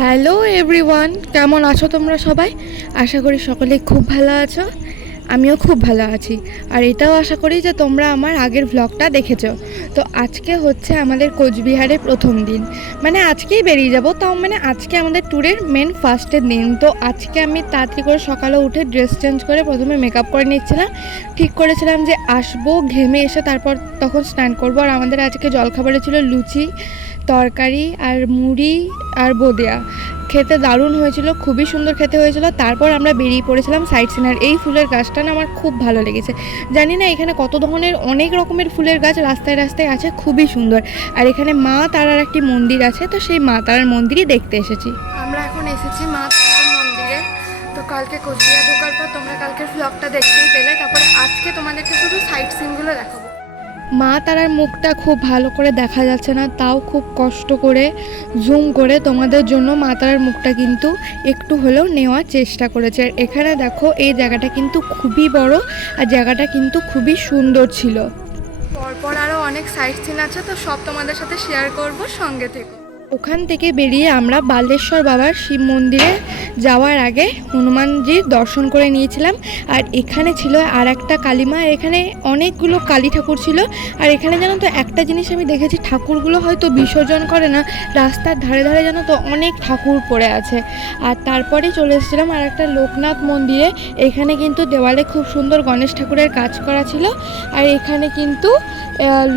Hello everyone, কেমন আছো তোমরা সবাই? আশা করি সকলেই খুব ভালো আছো। আমিও খুব ভালো আছি। আর এটাও আশা করি যে তোমরা আমার আগের ভ্লগটা দেখেছো। তো আজকে হচ্ছে আমাদের কোচবিহারের প্রথম দিন, মানে আজকেই বেরিয়ে যাব। তাও মানে আজকে আমাদের ট্যুরের মেন ফার্স্টের দিন। তো আজকে আমি তাড়াতাড়ি করে সকালে উঠে ড্রেস চেঞ্জ করে প্রথমে মেকআপ করে নিচ্ছিলাম। ঠিক করেছিলাম যে আসবো, ঘেমে এসে তারপর তখন স্নান করবো। আর আমাদের আজকে জলখাবারে ছিল লুচি, তরকারি আর মুড়ি আর বোঁদিয়া। খেতে দারুণ হয়েছিল, খুবই সুন্দর খেতে হয়েছিল। তারপর আমরা বেরিয়ে পড়েছিলাম সাইট সিন। আর এই ফুলের গাছটা না আমার খুব ভালো লেগেছে। জানি না এখানে কত ধরনের অনেক রকমের ফুলের গাছ রাস্তায় রাস্তায় আছে, খুবই সুন্দর। আর এখানে মা তারার একটি মন্দির আছে, তো সেই মা তারার মন্দিরই দেখতে এসেছি। আমরা এখন এসেছি মা তারার মন্দিরে। তো কালকে কোচবিহার ঢোকার পর তোমরা কালকের ভ্লগটা দেখতেই পেলে। তারপরে আজকে তোমাদেরকে শুধু সাইট সিনগুলো দেখাবো। মা তারার মুখটা খুব ভালো করে দেখা যাচ্ছে না, তাও খুব কষ্ট করে জুম করে তোমাদের জন্য মা তারার মুখটা কিন্তু একটু হলেও নেওয়ার চেষ্টা করেছে। আর এখানে দেখো, এই জায়গাটা কিন্তু খুবই বড় আর জায়গাটা কিন্তু খুবই সুন্দর ছিল। পরপর আরও অনেক সাইট সিন আছে, তো সব তোমাদের সাথে শেয়ার করব, সঙ্গে থেকো। ওখান থেকে বেরিয়ে আমরা বালেশ্বর বাবার শিব মন্দিরে যাওয়ার আগে হনুমানজির দর্শন করে নিয়েছিলাম। আর এখানে ছিল আর একটা কালীমা, এখানে অনেকগুলো কালী ঠাকুর ছিল। আর এখানে জানো তো একটা জিনিস আমি দেখেছি, ঠাকুরগুলো হয়তো বিসর্জন করে না, রাস্তার ধারে ধারে জানো তো অনেক ঠাকুর পড়ে আছে। আর তারপরে চলে এসেছিলাম আর একটা লোকনাথ মন্দিরে। এখানে কিন্তু দেওয়ালে খুব সুন্দর গণেশ ঠাকুরের কাজ করা ছিল। আর এখানে কিন্তু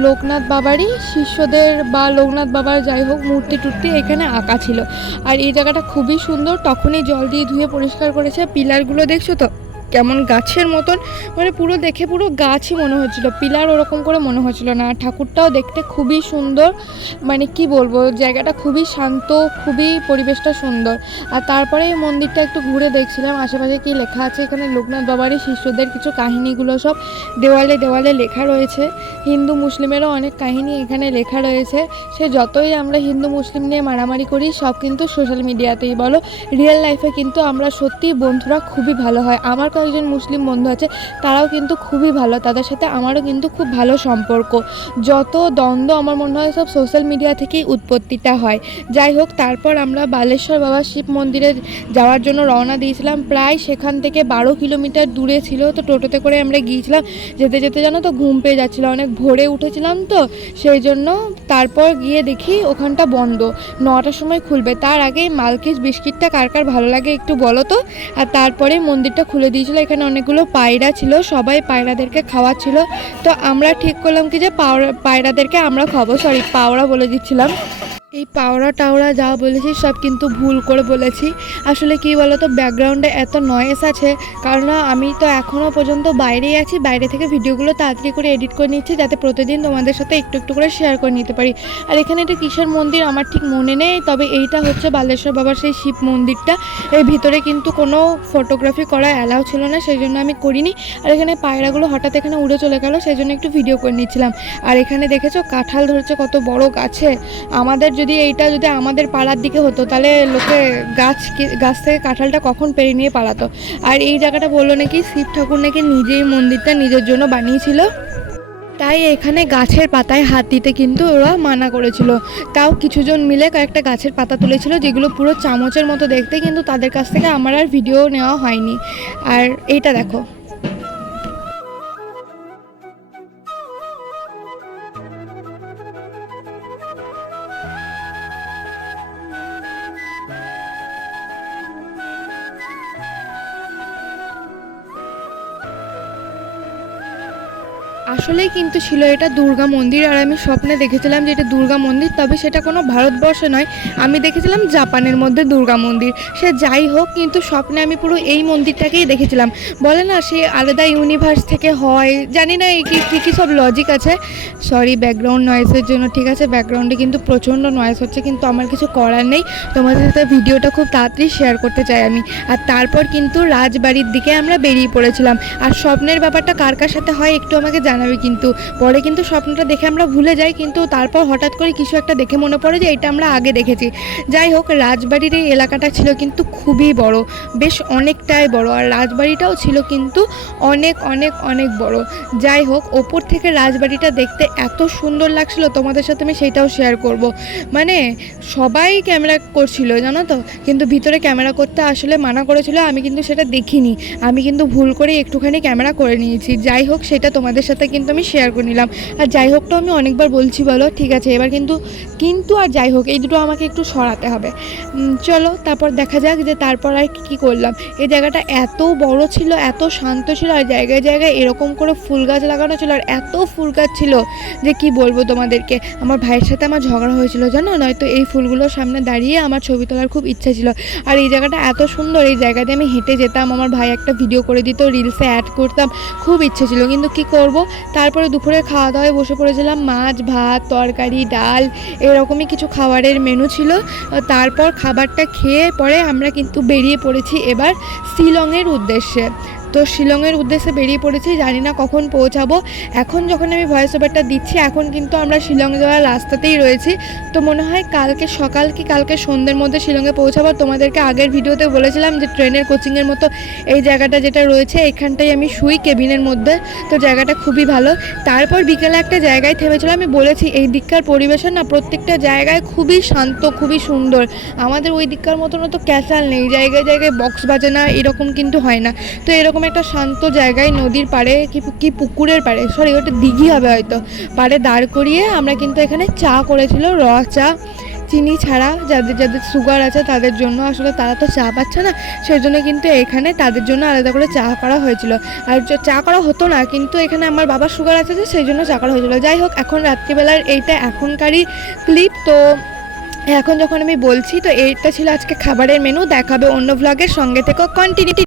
লোকনাথ বাবারই শিষ্যদের বা লোকনাথ বাবার যাই হোক মূর্তি টুর্তি এখানে আঁকা ছিল। আর এই জায়গাটা খুবই সুন্দর, তখনই জল দিয়ে ধুয়ে পরিষ্কার করেছে। পিলারগুলো দেখছো তো কেমন গাছের মতন, মানে পুরো দেখে পুরো গাছই মনে হচ্ছিল, পিলার ওরকম করে মনে হচ্ছিল না। ঠাকুরটাও দেখতে খুবই সুন্দর, মানে কি বলবো, জায়গাটা খুবই শান্ত, খুবই পরিবেশটা সুন্দর। আর তারপরে এই মন্দিরটা একটু ঘুরে দেখছিলাম আশেপাশে কি লেখা আছে। এখানে লোকনাথ বাবারই শিষ্যদের কিছু কাহিনীগুলো সব দেওয়ালে দেওয়ালে লেখা রয়েছে। হিন্দু মুসলিমেরও অনেক কাহিনী এখানে লেখা রয়েছে। সে যতই আমরা হিন্দু মুসলিম নিয়ে মারামারি করি, সব কিন্তু সোশ্যাল মিডিয়াতেই বলো, রিয়েল লাইফে কিন্তু আমরা সত্যি বন্ধুরা খুবই ভালো হয়। আমার কয়েকজন মুসলিম বন্ধু আছে, তারাও কিন্তু খুবই ভালো, তাদের সাথে আমারও কিন্তু খুব ভালো সম্পর্ক। যত দ্বন্দ্ব আমার মনে হয় সব সোশ্যাল মিডিয়া থেকেই উৎপত্তিটা হয়। যাই হোক, তারপর আমরা বালেশ্বর বাবা শিব মন্দিরে যাওয়ার জন্য রওনা দিয়েছিলাম। প্রায় সেখান থেকে 12 কিলোমিটার দূরে ছিল। তো টোটোতে করে আমরা গিয়েছিলাম। যেতে যেতে জানো তো ঘুম পেয়ে যাচ্ছিলো, অনেক ভোরে উঠেছিলাম তো সেই জন্য। তারপর গিয়ে দেখি ওখানটা বন্ধ, 9টার সময় খুলবে। তার আগেই মালকিস বিস্কিটটা কার কার ভালো লাগে একটু বলো তো। আর তারপরে মন্দিরটা খুলে দিয়েছিল। এখানে অনেকগুলো পায়রা ছিল, সবাই পায়রাদেরকে খাওয়াচ্ছিল। তো আমরা ঠিক করলাম কি যে পায়রাদেরকে আমরা খাবো, সরি পাওড়া বলে দিচ্ছিলাম। এই পাওড়া টাওড়া যা বলেছি সব কিন্তু ভুল করে বলেছি। আসলে কি বলো তো, ব্যাকগ্রাউন্ডে এত নয়েস আছে, কারণ আমি তো এখনও পর্যন্ত বাইরেই আছি। বাইরে থেকে ভিডিওগুলো তাড়াতাড়ি করে এডিট করে নিচ্ছি, যাতে প্রতিদিন তোমাদের সাথে একটু একটু করে শেয়ার করে নিতে পারি। আর এখানে একটা কিসের মন্দির আমার ঠিক মনে নেই, তবে এইটা হচ্ছে বালেশ্বর বাবার সেই শিব মন্দিরটা। এর ভিতরে কিন্তু কোনো ফটোগ্রাফি করা অ্যালাউ ছিল না, সেই জন্য আমি করিনি। আর এখানে পায়রাগুলো হঠাৎ এখানে উড়ে চলে গেল, সেই জন্য একটু ভিডিও করে নিচ্ছিলাম। আর এখানে দেখেছো কাঁঠাল ধরেছে কত বড় গাছে। যদি আমাদের পাড়ার দিকে হতো, তাহলে লোকে গাছ থেকে কাঁঠালটা কখন পেরে নিয়ে পালাতো। আর এই জায়গাটা বললো নাকি শিব ঠাকুর নাকি নিজেই মন্দিরটা নিজের জন্য বানিয়েছিল, তাই এখানে গাছের পাতায় হাত দিতে কিন্তু ওরা মানা করেছিল। তাও কিছুজন মিলে কয়েকটা গাছের পাতা তুলেছিল, যেগুলো পুরো চামচের মতো দেখতে, কিন্তু তাদের কাছ থেকে আমার আর ভিডিও নেওয়া হয়নি। আর এইটা দেখো, আসলেই কিন্তু ছিল এটা দুর্গা মন্দির। আর আমি স্বপ্নে দেখেছিলাম যে এটা দুর্গা মন্দির, তবে সেটা কোনো ভারতবর্ষে নয়, আমি দেখেছিলাম জাপানের মধ্যে দুর্গা মন্দির। সে যাই হোক, কিন্তু স্বপ্নে আমি পুরো এই মন্দিরটাকেই দেখেছিলাম। বলে না সে আলাদা ইউনিভার্স থেকে হয়, জানি না এই কী সব লজিক আছে। সরি ব্যাকগ্রাউন্ড নয়েসের জন্য, ঠিক আছে ব্যাকগ্রাউন্ডে কিন্তু প্রচণ্ড নয়েস হচ্ছে, কিন্তু আমার কিছু করার নেই। তোমাদের সাথে ভিডিওটা খুব তাড়াতাড়ি শেয়ার করতে চাই আমি। আর তারপর কিন্তু রাজবাড়ির দিকে আমরা বেরিয়ে পড়েছিলাম। আর স্বপ্নের ব্যাপারটা কার কার সাথে হয় একটু আমাকে জানাতে জানাবে কিন্তু। পরে কিন্তু স্বপ্নটা দেখে আমরা ভুলে যাই, কিন্তু তারপর হঠাৎ করে কিছু একটা দেখে মনে পড়ে যে এটা আমরা আগে দেখেছি। যাই হোক, রাজবাড়ির এই এলাকাটা ছিল কিন্তু খুবই বড়, বেশ অনেকটাই বড়, আর রাজবাড়িটাও ছিল কিন্তু অনেক অনেক অনেক বড়। যাই হোক, ওপর থেকে রাজবাড়িটা দেখতে এত সুন্দর লাগছিল, তোমাদের সাথে আমি সেইটাও শেয়ার করব। মানে সবাই ক্যামেরা করছিল জানো তো, কিন্তু ভিতরে ক্যামেরা করতে আসলে মানা করেছিল, আমি কিন্তু সেটা দেখিনি, আমি কিন্তু ভুল করে একটুখানি ক্যামেরা করে নিয়েছি। যাই হোক, সেটা তোমাদের সাথে কিন্তু আমি শেয়ার করে নিলাম। আর যাই হোকটা আমি অনেকবার বলছি বলো, ঠিক আছে, এবার কিন্তু কিন্তু আর যাই হোক এই দুটো আমাকে একটু সরাতে হবে। চলো তারপর দেখা যাক যে তারপর আর কী করলাম। এই জায়গাটা এত বড় ছিল, এত শান্ত ছিল, আর জায়গায় জায়গায় এরকম করে ফুল গাছ লাগানো ছিল, আর এত ফুল গাছ ছিল যে কি বলবো তোমাদেরকে। আমার ভাইয়ের সাথে আমার ঝগড়া হয়েছিল জানো, নয়তো এই ফুলগুলোর সামনে দাঁড়িয়ে আমার ছবি তোলার খুব ইচ্ছা ছিল। আর এই জায়গাটা এত সুন্দর, এই জায়গাতে আমি হেঁটে যেতাম, আমার ভাই একটা ভিডিও করে দিত, রিলসে অ্যাড করতাম, খুব ইচ্ছে ছিল, কিন্তু কি করব। তারপরে দুপুরে খাওয়া দাওয়ায় বসে পড়েছিলাম, মাছ ভাত তরকারি ডাল এরকমই কিছু খাবারের মেনু ছিল। তারপর খাবারটা খেয়ে পরে আমরা কিন্তু বেরিয়ে পড়েছি এবার শিলংয়ের উদ্দেশ্যে। তো শিলংয়ের উদ্দেশ্যে বেরিয়ে পড়েছি, জানি না কখন পৌঁছাবো। এখন যখন আমি ভয়েস ওভারটা দিচ্ছি, এখন কিন্তু আমরা শিলং যাওয়ার রাস্তাতেই রয়েছি। তো মনে হয় কালকে সকাল কি কালকে সন্ধ্যের মধ্যে শিলংয়ে পৌঁছাবো। তোমাদেরকে আগের ভিডিওতে বলেছিলাম যে ট্রেনের কোচিংয়ের মতো এই জায়গাটা যেটা রয়েছে, এখানটাই আমি শুই কেবিনের মধ্যে, তো জায়গাটা খুবই ভালো। তারপর বিকেলে একটা জায়গায় থেমেছিলাম, আমি বলেছি এই দিককার পরিবেশন না প্রত্যেকটা জায়গায় খুবই শান্ত, খুবই সুন্দর। আমাদের ওই দিককার মতন তো ক্যাসাল নেই, জায়গায় জায়গায় বক্স বাজে না, এরকম কিন্তু হয় না। তো এরকম একটা শান্ত জায়গায় নদীর পাড়ে কি পুকুরের পাড়ে, সরি ওটা দিঘি হবে হয়তো, পাড়ে দাঁড় করিয়ে আমরা কিন্তু এখানে চা করেছিল, র চা, চিনি ছাড়া। যাদের যাদের সুগার আছে তাদের জন্য, আসলে তারা তো চা পাচ্ছে না, সেই জন্য কিন্তু এখানে তাদের জন্য আলাদা করে চা করা হয়েছিল। আর চা করা হতো না, কিন্তু এখানে আমার বাবার সুগার আছে যে সেই জন্য চা করা হয়েছিল। যাই হোক, এখন রাত্রিবেলার এইটা এখনকারই ক্লিপ। তো এখন যখন আমি বলছি, তো এইটা ছিল আজকে খাবারের মেনু। দেখাবে অন্য ভ্লগের সঙ্গে থেকে কন্টিনিউ।